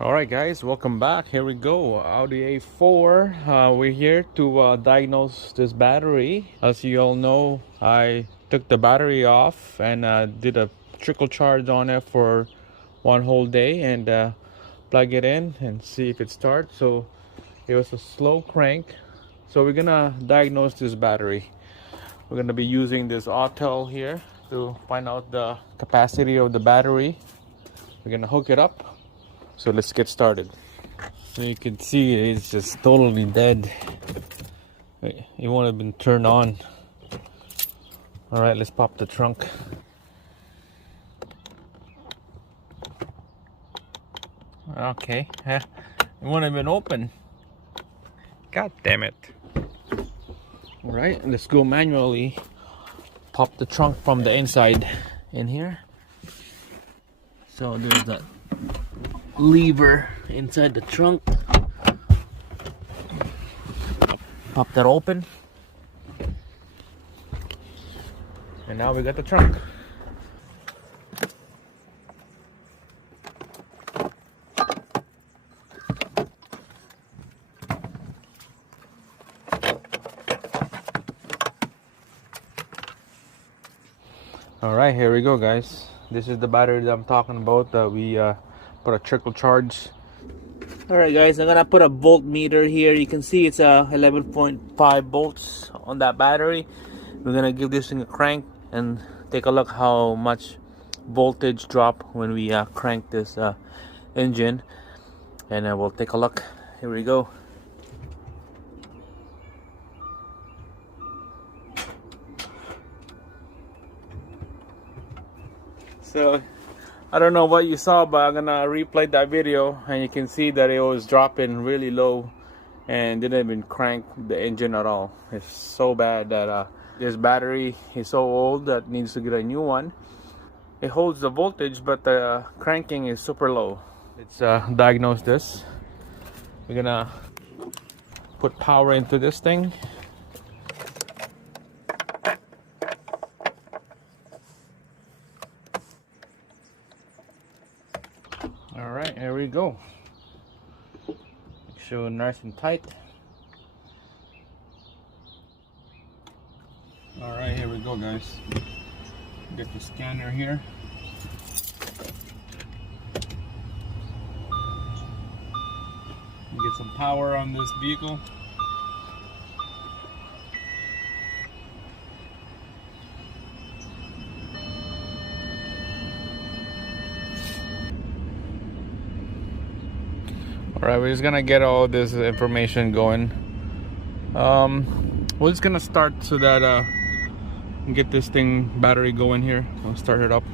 Alright guys, welcome back. Here we go. Audi A4. We're here to diagnose this battery. As you all know, I took the battery off and did a trickle charge on it for one whole day and plug it in and see if it starts. So it was a slow crank. So we're gonna diagnose this battery. We're gonna be using this Autel here to find out the capacity of the battery. We're gonna hook it up. So let's get started. So you can see it's just totally dead. It won't have been turned on. All right, let's pop the trunk. Okay, it won't have been open. God damn it. All right, let's go manually pop the trunk from the inside in here. So there's that lever inside the trunk. Pop that open, and now we got the trunk. All right, here we go, guys. This is the battery that I'm talking about that we put a trickle charge. Alright guys, I'm gonna put a voltmeter here. You can see it's 11.5 volts on that battery. We're gonna give this thing a crank and take a look how much voltage drop when we crank this engine, and we'll take a look. Here we go. So I don't know what you saw, but I'm gonna replay that video and you can see that it was dropping really low and didn't even crank the engine at all. It's so bad that this battery is so old that needs to get a new one. It holds the voltage, but the cranking is super low. Let's diagnose this. We're gonna put power into this thing. All right, here we go. Make sure nice and tight. All right, here we go, guys. Get the scanner here. Get some power on this vehicle. Alright, we're just gonna get all this information going. We're just gonna start so that get this thing battery going here. I'll start it up.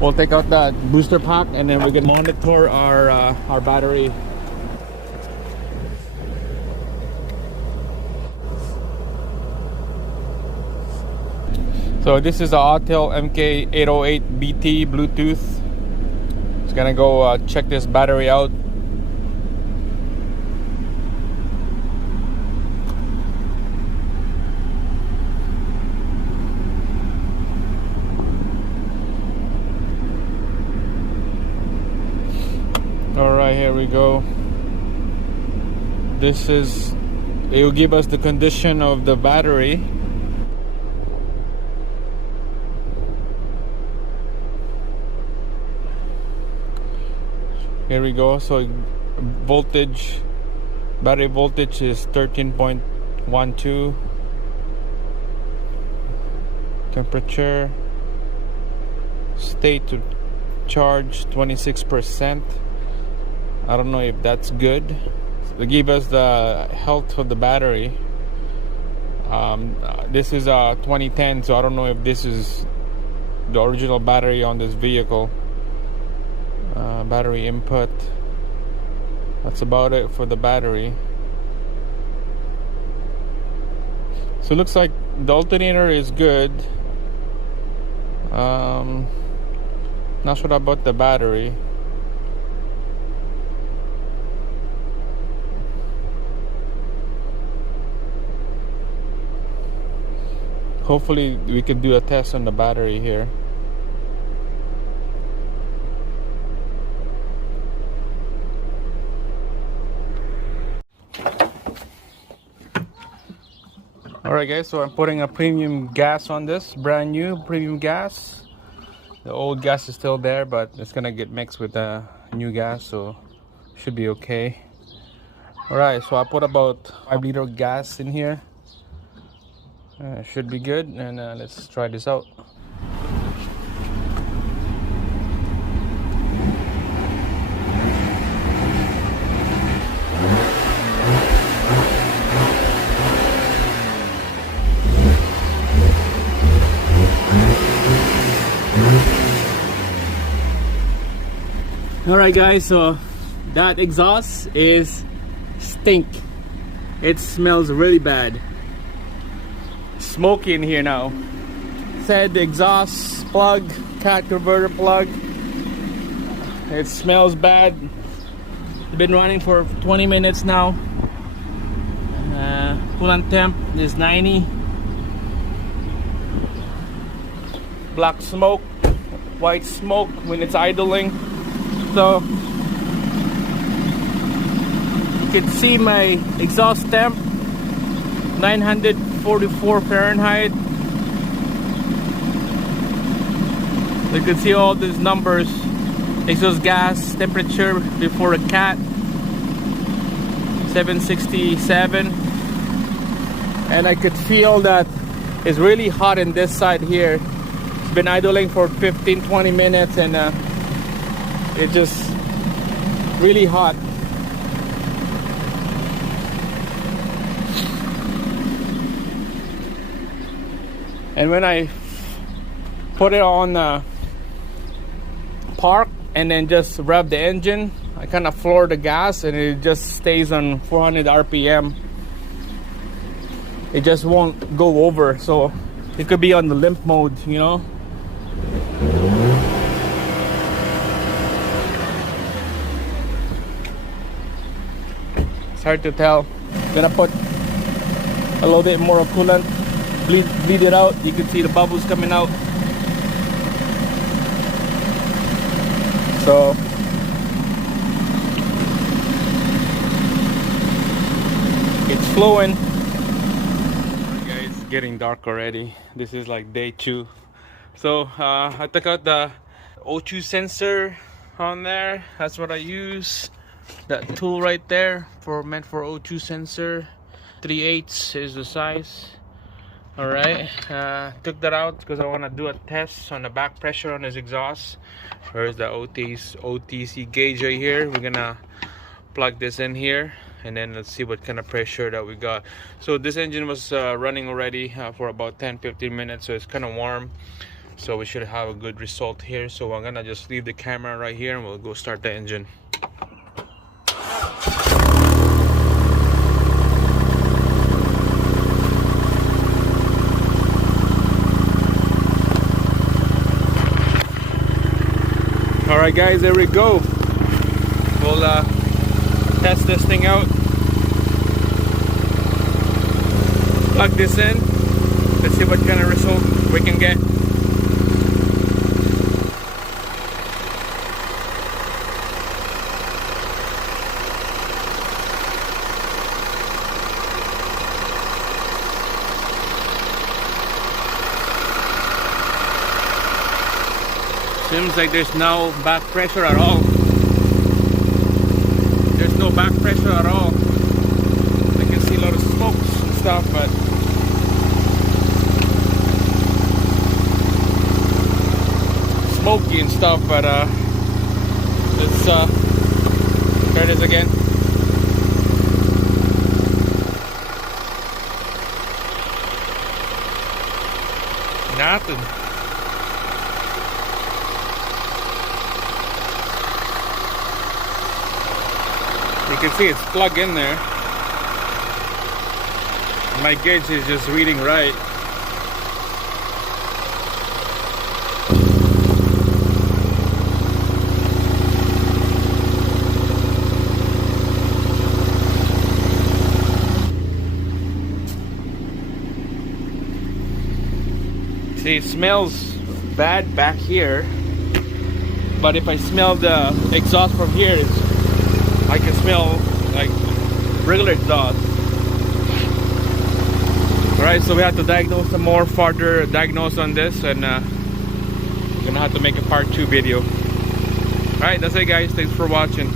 We'll take out that booster pack and then we can monitor our battery. So this is the Autel MK808BT Bluetooth. It's gonna go check this battery out. All right, here we go. It will give us the condition of the battery. Here we go. So battery voltage is 13.12. Temperature, state to charge 26%. I don't know if that's good. They give us the health of the battery. This is a 2010, so I don't know if this is the original battery on this vehicle. Battery input. That's about it for the battery. So it looks like the alternator is good. Not sure about the battery. Hopefully we can do a test on the battery here. Alright guys, so I'm putting a premium gas on this, brand new premium gas. The old gas is still there, but it's gonna get mixed with the new gas, so should be okay. Alright, so I put about 5 liter gas in here. Should be good, and let's try this out. Alright guys, so that exhaust is stink. It smells really bad. Smoky in here now. Said the exhaust plug, cat converter plug. It smells bad. It's been running for 20 minutes now. Coolant temp is 90. Black smoke, white smoke when it's idling. So you can see my exhaust temp, 944 Fahrenheit. You can see all these numbers. Exhaust gas temperature before a cat, 767, and I could feel that it's really hot in this side here. It's been idling for 15-20 minutes, and it's just really hot. And when I put it on park and then just rev the engine, I kind of floor the gas and it just stays on 400 RPM. It just won't go over, so it could be on the limp mode, you know. It's hard to tell. I'm gonna put a little bit more coolant, bleed it out. You can see the bubbles coming out. So it's flowing. Alright guys, it's getting dark already. This is like day 2. So I took out the O2 sensor on there. That's what I use. That tool right there meant for O2 sensor. 3/8 is the size. Alright, took that out because I want to do a test on the back pressure on his exhaust. Here's the OTC gauge right here. We're gonna plug this in here and then let's see what kind of pressure that we got. So this engine was running already for about 10-15 minutes, so it's kind of warm, so we should have a good result here. So I'm gonna just leave the camera right here and we'll go start the engine. Alright guys, there we go. We'll test this thing out. Plug this in. Let's see what kind of result we can get. Seems like there's no back pressure at all. There's no back pressure at all. I can see a lot of smokes and stuff, but smoky and stuff, but let's try this again. Nothing. You can see it's plugged in there. My gauge is just reading right. See, it smells bad back here, but if I smell the exhaust from here, I can smell like regular exhaust. Alright, so we have to diagnose some more further diagnose on this, and we're gonna have to make a part 2 video. Alright, that's it guys, thanks for watching.